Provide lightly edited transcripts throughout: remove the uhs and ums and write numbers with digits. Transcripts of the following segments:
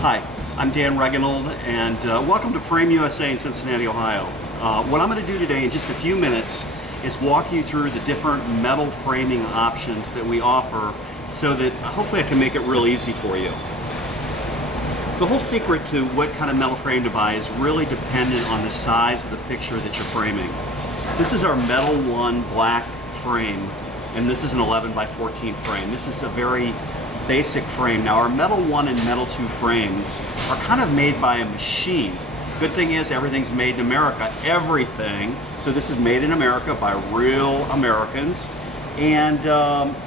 Hi, I'm Dan Reginold, and welcome to Frame USA in Cincinnati, Ohio. What I'm going to do today in just a few minutes is walk you through the different metal framing options that we offer so that hopefully I can make it real easy for you. The whole secret to what kind of metal frame to buy is really dependent on the size of the picture that you're framing. This is our Metal 1 black frame, and this is an 11 by 14 frame. This is a very basic frame. Now our Metal 1 and Metal 2 frames are kind of made by a machine. Good thing is everything's made in America, everything. So this is made in America by real Americans. And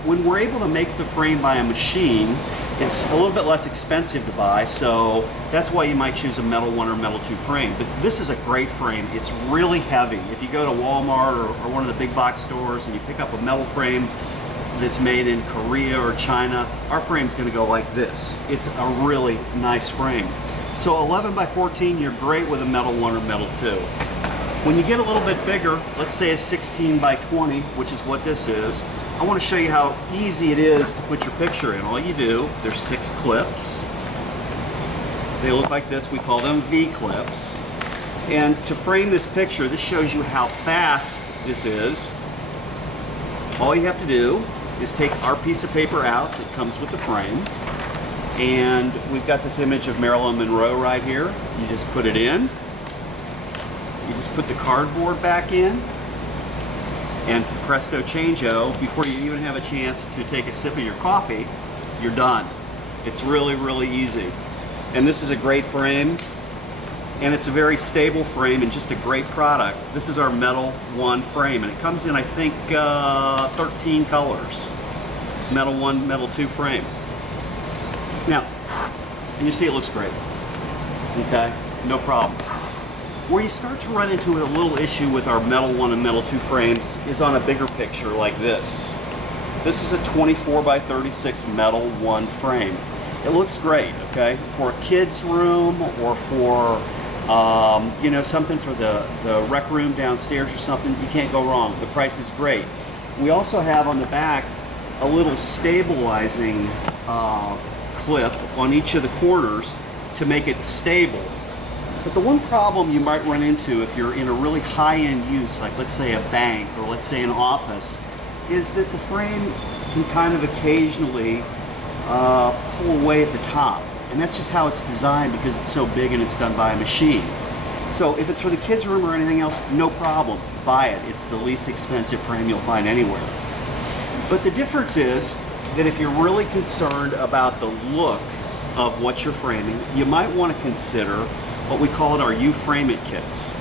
when we're able to make the frame by a machine, it's a little bit less expensive to buy, so that's why you might choose a Metal 1 or Metal 2 frame. But this is a great frame. It's really heavy. If you go to Walmart or one of the big box stores and you pick up a metal frame that's made in Korea or China, our frame's going to go like this. It's a really nice frame. So 11 by 14, you're great with a Metal 1 or Metal 2. When you get a little bit bigger, let's say a 16 by 20, which is what this is, I want to show you how easy it is to put your picture in. All you do, there's 6 clips. They look like this. We call them V-clips. And to frame this picture, this shows you how fast this is. All you have to do is take our piece of paper out that comes with the frame, and we've got this image of Marilyn Monroe right here. You just put it in, you just put the cardboard back in, and presto changeo, before you even have a chance to take a sip of your coffee, you're done. It's really, really easy. And this is a great frame, and it's a very stable frame and just a great product. This is our Metal 1 frame, and it comes in, I think, 13 colors. Metal 1, Metal 2 frame. Now, and you see it looks great. Okay, no problem. Where you start to run into a little issue with our Metal 1 and Metal 2 frames is on a bigger picture like this. This is a 24 by 36 Metal 1 frame. It looks great, okay? For a kid's room or for you know, something for the rec room downstairs or something, you can't go wrong. The price is great. We also have on the back a little stabilizing clip on each of the corners to make it stable. But the one problem you might run into if you're in a really high-end use, like let's say a bank or let's say an office, is that the frame can kind of occasionally pull away at the top. And that's just how it's designed because it's so big and it's done by a machine. So if it's for the kids' room or anything else, no problem. Buy it. It's the least expensive frame you'll find anywhere. But the difference is that if you're really concerned about the look of what you're framing, you might want to consider what we call our UFrame-It kits.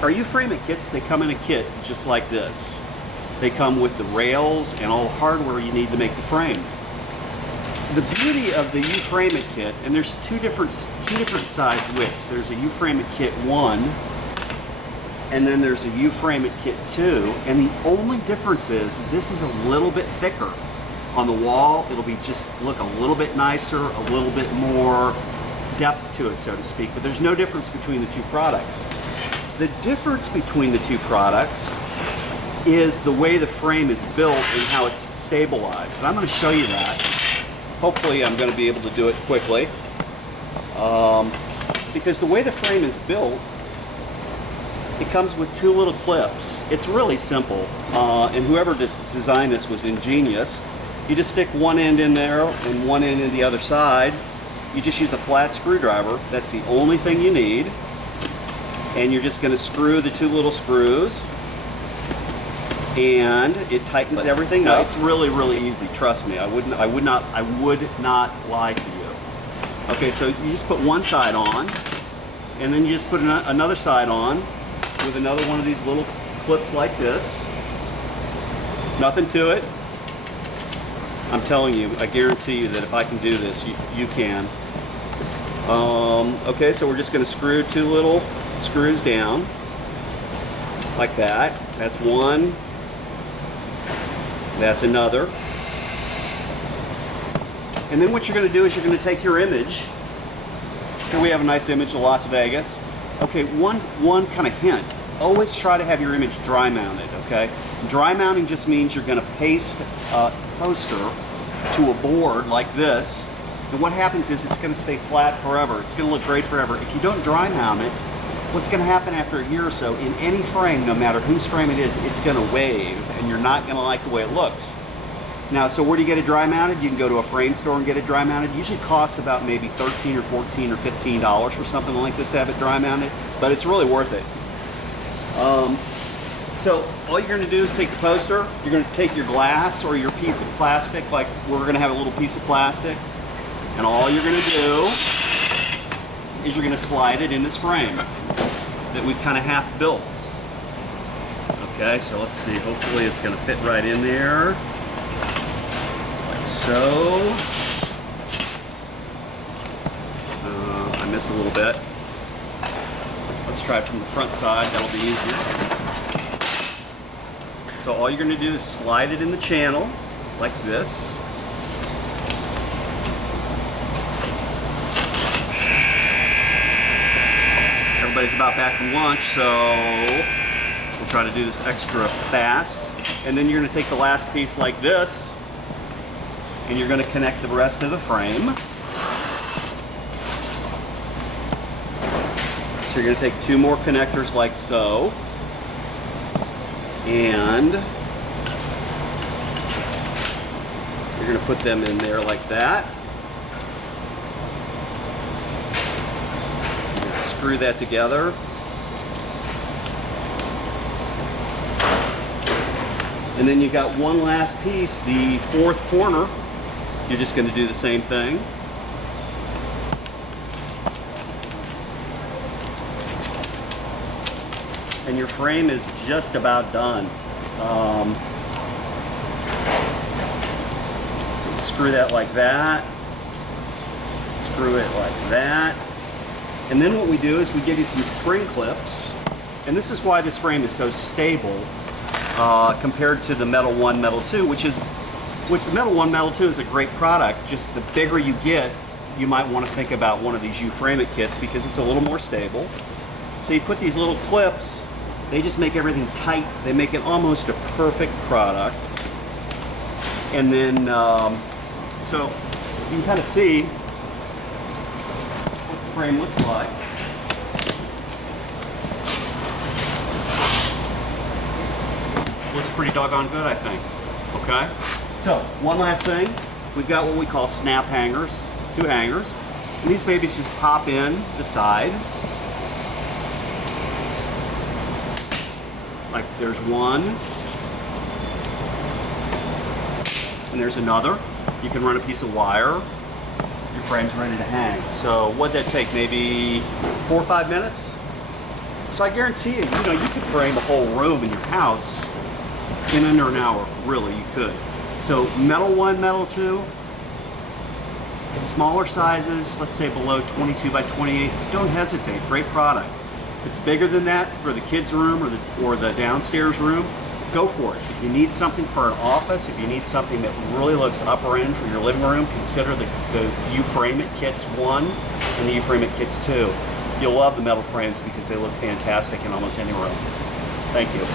Our UFrame-It kits, they come in a kit just like this. They come with the rails and all the hardware you need to make the frame. The beauty of the UFrame-It kit, and there's two different size widths. There's a UFrame-It kit 1, and then there's a UFrame-It kit 2, and the only difference is this is a little bit thicker. On the wall, it'll be just look a little bit nicer, a little bit more depth to it, so to speak, but there's no difference between the two products. The difference between the two products is the way the frame is built and how it's stabilized, and I'm going to show you that. Hopefully I'm going to be able to do it quickly, because the way the frame is built, it comes with 2 little clips. It's really simple, and whoever designed this was ingenious. You just stick one end in there and one end in the other side. You just use a flat screwdriver. That's the only thing you need, and you're just going to screw the 2 little screws, and it tightens everything up. It's really, really easy. Trust me. I would not lie to you. Okay, so you just put one side on, and then you just put another side on with another one of these little clips like this. Nothing to it. I'm telling you, I guarantee you that if I can do this, you can. Okay, so we're just going to screw 2 little screws down like that. That's one. That's another. And then what you're going to do is you're going to take your image. Here we have a nice image of Las Vegas. Okay, one kind of hint. always try to have your image dry mounted, okay? Dry mounting just means you're gonna paste a poster to a board like this, and what happens is it's gonna stay flat forever. It's gonna look great forever. If you don't dry mount it, what's gonna happen after a year or so, in any frame, no matter whose frame it is, it's gonna wave, and you're not gonna like the way it looks. Now, so where do you get it dry mounted? You can go to a frame store and get it dry mounted. It usually costs about maybe $13 or $14 or $15 for something like this to have it dry mounted, but it's really worth it. So all you're gonna do is take the poster, you're gonna take your glass or your piece of plastic, like we're gonna have a little piece of plastic, and all you're gonna do is you're gonna slide it in this frame that we've kind of half built. Okay, so let's see, hopefully it's gonna fit right in there. So, I missed a little bit. Let's try it from the front side, that'll be easier. So all you're going to do is slide it in the channel, like this. Everybody's about back from lunch, so we'll try to do this extra fast. And then you're going to take the last piece like this, and you're going to connect the rest of the frame. So you're going to take 2 more connectors like so, and you're going to put them in there like that. Screw that together. And then you got one last piece, the 4th corner. You're just going to do the same thing. And your frame is just about done. Screw that like that. Screw it like that. And then what we do is we give you some spring clips. And this is why this frame is so stable compared to the Metal 1, Metal 2, which the Metal 1, Metal 2 is a great product. Just the bigger you get, you might want to think about one of these UFrame kits because it's a little more stable. So you put these little clips, they just make everything tight. They make it almost a perfect product. And then, so you can kind of see what the frame looks like. Looks pretty doggone good, I think. Okay? So, one last thing. We've got what we call snap hangers, 2 hangers. And these babies just pop in the side. Like there's one. And there's another. You can run a piece of wire. Your frame's ready to hang. So what'd that take? Maybe 4 or 5 minutes? So I guarantee you, you could frame a whole room in your house in under an hour. Really, you could. So Metal 1, Metal 2, it's smaller sizes, let's say below 22 by 28. Don't hesitate, great product. If it's bigger than that for the kids' room or the downstairs room, go for it. If you need something for an office, if you need something that really looks upper end for your living room, consider the UFrame Kits 1 and the UFrame Kits 2. You'll love the metal frames because they look fantastic in almost any room. Thank you.